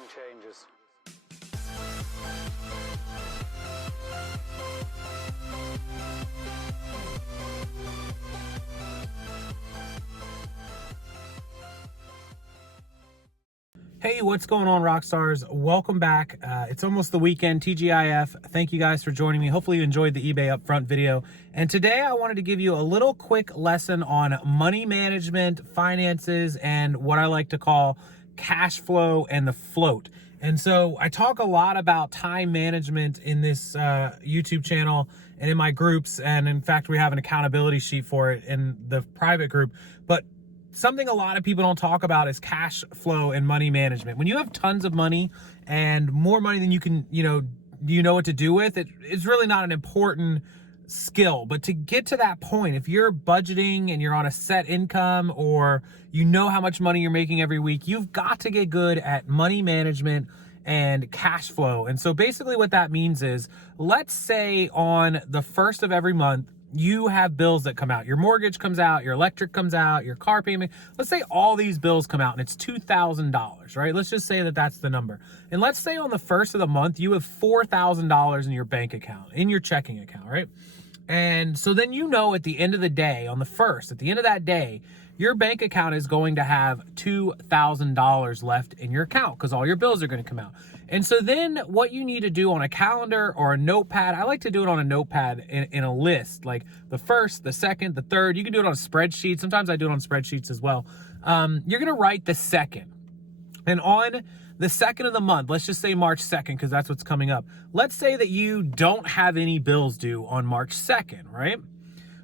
nothing changes. Hey, what's going on, Rockstars? Welcome back. It's almost the weekend, TGIF. Thank you guys for joining me. Hopefully you enjoyed the eBay upfront video. And today I wanted to give you a little quick lesson on money management, finances, and what I like to call cash flow and the float. And so I talk a lot about time management in this YouTube channel and in my groups. And in fact, we have an accountability sheet for it in the private group. But something a lot of people don't talk about is cash flow and money management. When you have tons of money and more money than you can, you know what to do with, it's really not an important skill. But to get to that point, if you're budgeting and you're on a set income, or you know how much money you're making every week, you've got to get good at money management and cash flow. And so basically what that means is, let's say on the first of every month, you have bills that come out. Your mortgage comes out, your electric comes out, your car payment. Let's say all these bills come out and it's $2,000, right? Let's just say that that's the number. And let's say on the first of the month, you have $4,000 in your bank account, in your checking account, right? And so then you know at the end of the day, on the first, at the end of that day, your bank account is going to have $2,000 left in your account because all your bills are going to come out. And so then what you need to do on a calendar or a notepad, I like to do it on a notepad in a list, like the first, the second, the third. You can do it on a spreadsheet. Sometimes I do it on spreadsheets as well. You're going to write the second. And on the second of the month, let's just say March 2nd, because that's what's coming up. Let's say that you don't have any bills due on March 2nd, right?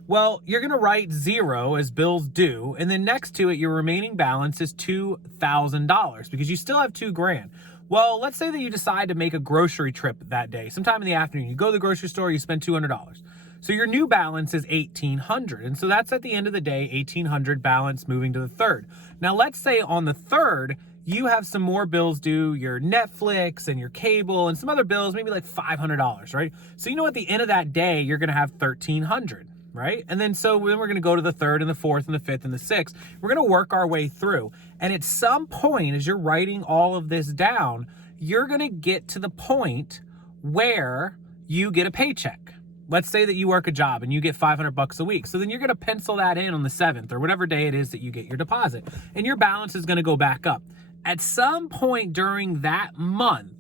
Well, you're going to write 0 as bills due, and then next to it, your remaining balance is $2,000 because you still have $2,000. Well, let's say that you decide to make a grocery trip that day, sometime in the afternoon. You go to the grocery store, you spend $200. So your new balance is $1,800. And so that's at the end of the day, $1,800 balance moving to the third. Now, let's say on the third, you have some more bills due, your Netflix and your cable and some other bills, maybe like $500, right? So you know at the end of that day, you're going to have $1,300. Right? And then we're going to go to the third and the fourth and the fifth and the sixth. We're going to work our way through. And at some point, as you're writing all of this down, you're going to get to the point where you get a paycheck. Let's say that you work a job and you get $500 a week. So then you're going to pencil that in on the 7th or whatever day it is that you get your deposit. And your balance is going to go back up. At some point during that month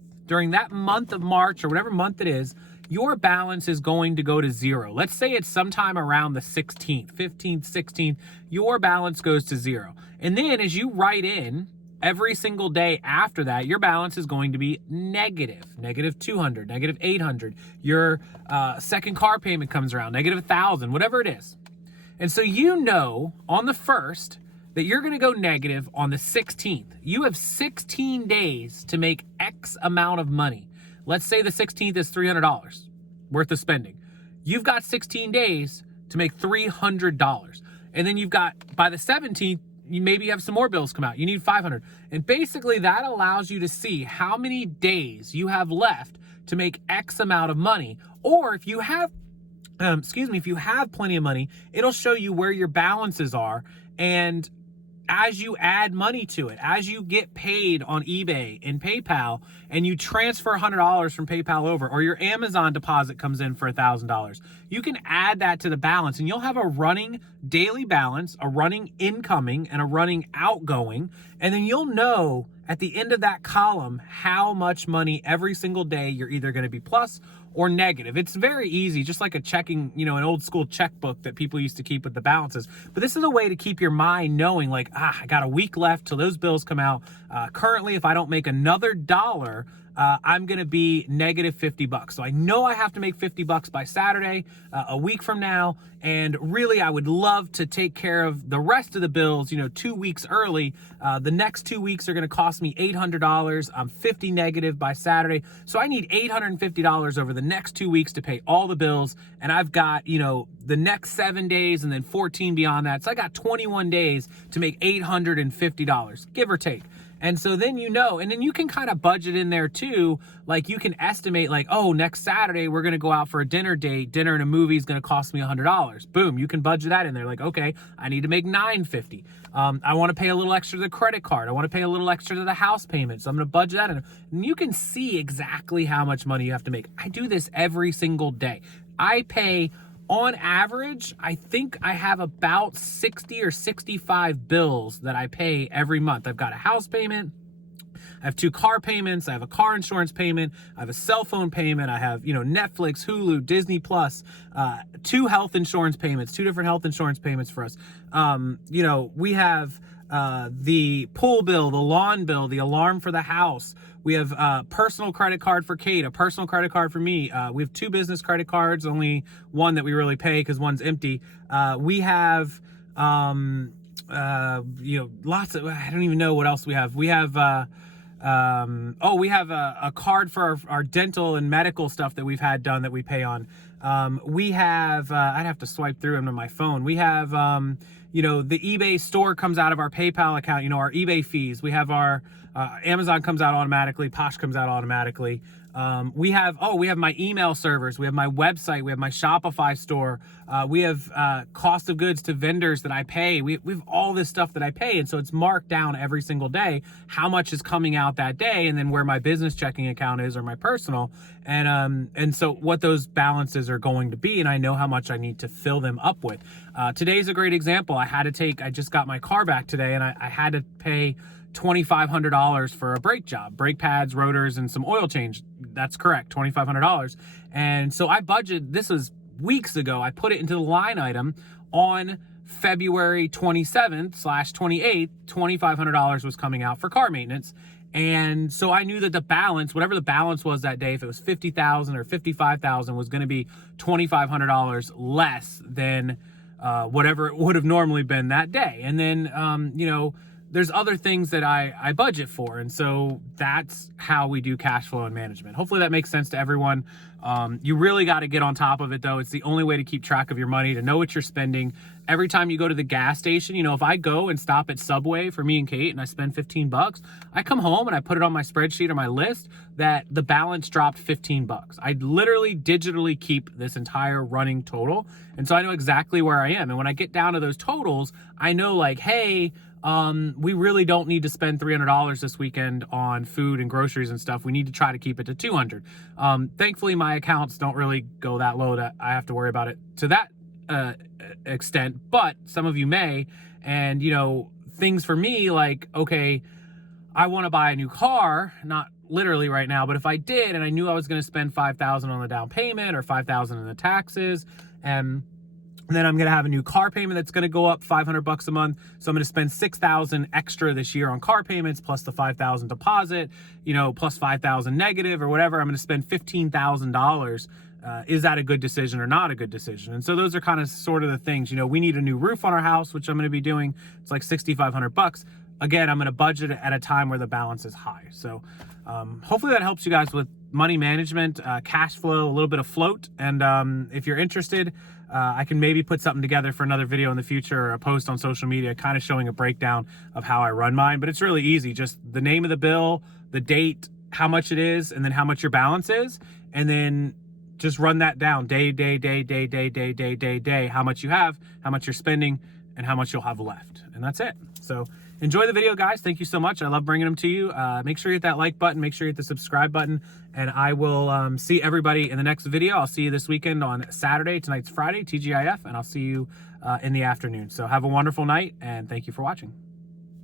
of March or whatever month it is, your balance is going to go to 0. Let's say it's sometime around the 16th, 15th, 16th, your balance goes to 0. And then as you write in every single day after that, your balance is going to be negative $200, negative $800. Your second car payment comes around, negative $1,000, whatever it is. And so you know on the 1st that you're going to go negative on the 16th. You have 16 days to make X amount of money. Let's say the 16th is $300 worth of spending. You've got 16 days to make $300. And then you've got, by the 17th, you maybe have some more bills come out. You need $500. And basically that allows you to see how many days you have left to make X amount of money. Or if you have, if you have plenty of money, it'll show you where your balances are. And as you add money to it, as you get paid on eBay and PayPal, and you transfer $100 from PayPal over, or your Amazon deposit comes in for $1,000, you can add that to the balance and you'll have a running daily balance, a running incoming, and a running outgoing. And then you'll know at the end of that column how much money every single day you're either going to be plus or negative. It's very easy, just like a checking, an old school checkbook that people used to keep with the balances. But this is a way to keep your mind knowing like, I got a week left till those bills come out. Currently, if I don't make another dollar, I'm going to be negative $50. So I know I have to make $50 by Saturday, a week from now. And really, I would love to take care of the rest of the bills, 2 weeks early. The next 2 weeks are going to cost me $800. I'm 50 negative by Saturday. So I need $850 over the next 2 weeks to pay all the bills. And I've got, the next 7 days and then 14 beyond that. So I got 21 days to make $850, give or take. And so then and then you can kind of budget in there too. Like you can estimate like, oh, next Saturday we're going to go out for a dinner date. Dinner and a movie is going to cost me $100. Boom, you can budget that in there. Like, okay, I need to make $950. I want to pay a little extra to the credit card. I want to pay a little extra to the house payment. So I'm going to budget that in. And you can see exactly how much money you have to make. I do this every single day. I pay, on average, I think I have about 60 or 65 bills that I pay every month. I've got a house payment, I have 2 car payments, I have a car insurance payment, I have a cell phone payment, I have, Netflix, Hulu, Disney Plus, 2 health insurance payments, 2 different health insurance payments for us. We have the pool bill, the lawn bill, the alarm for the house. We have a personal credit card for Kate, a personal credit card for me. We have 2 business credit cards, only one that we really pay because one's empty. We have, lots of, I don't even know what else we have. We have, we have a card for our dental and medical stuff that we've had done that we pay on. We have, I'd have to swipe through them on my phone. We have, the eBay store comes out of our PayPal account, our eBay fees. We have our, Amazon comes out automatically. Posh comes out automatically. We have my email servers. We have my website. We have my Shopify store. We have cost of goods to vendors that I pay. We have all this stuff that I pay. And so it's marked down every single day how much is coming out that day and then where my business checking account is or my personal. And so what those balances are going to be. And I know how much I need to fill them up with. Today's a great example. I just got my car back today and I had to pay $2,500 for a brake job, brake pads, rotors, and some oil change. That's correct, $2,500. And so I budgeted, this was weeks ago, I put it into the line item on February 27th/28th, $2,500 was coming out for car maintenance. And so I knew that the balance, whatever the balance was that day, if it was $50,000 or $55,000, was going to be $2,500 less than whatever it would have normally been that day. And then, there's other things that I budget for. And so that's how we do cash flow and management. Hopefully that makes sense to everyone. You really got to get on top of it though. It's the only way to keep track of your money, to know what you're spending. Every time you go to the gas station, if I go and stop at Subway for me and Kate and I spend $15, I come home and I put it on my spreadsheet or my list that the balance dropped $15. I literally digitally keep this entire running total. And so I know exactly where I am. And when I get down to those totals, I know like, hey, we really don't need to spend $300 this weekend on food and groceries and stuff. We need to try to keep it to $200. Thankfully, my accounts don't really go that low that I have to worry about it to that extent, but some of you may. And, things for me like, okay, I want to buy a new car, not literally right now, but if I did and I knew I was going to spend $5,000 on the down payment or $5,000 in the taxes, and then I'm going to have a new car payment that's going to go up $500 a month. So I'm going to spend $6,000 extra this year on car payments, plus the $5,000 deposit, plus $5,000 negative or whatever. I'm going to spend $15,000. Is that a good decision or not a good decision? And so those are kind of sort of the things, we need a new roof on our house, which I'm going to be doing. It's like $6,500. Again, I'm going to budget at a time where the balance is high. So hopefully that helps you guys with money management, cash flow, a little bit of float. And if you're interested, I can maybe put something together for another video in the future or a post on social media kind of showing a breakdown of how I run mine. But it's really easy. Just the name of the bill, the date, how much it is, and then how much your balance is. And then just run that down day, how much you have, how much you're spending, and how much you'll have left. And that's it. So enjoy the video, guys. Thank you so much. I love bringing them to you. Make sure you hit that like button. Make sure you hit the subscribe button. And I will see everybody in the next video. I'll see you this weekend on Saturday. Tonight's Friday, TGIF. And I'll see you in the afternoon. So have a wonderful night. And thank you for watching.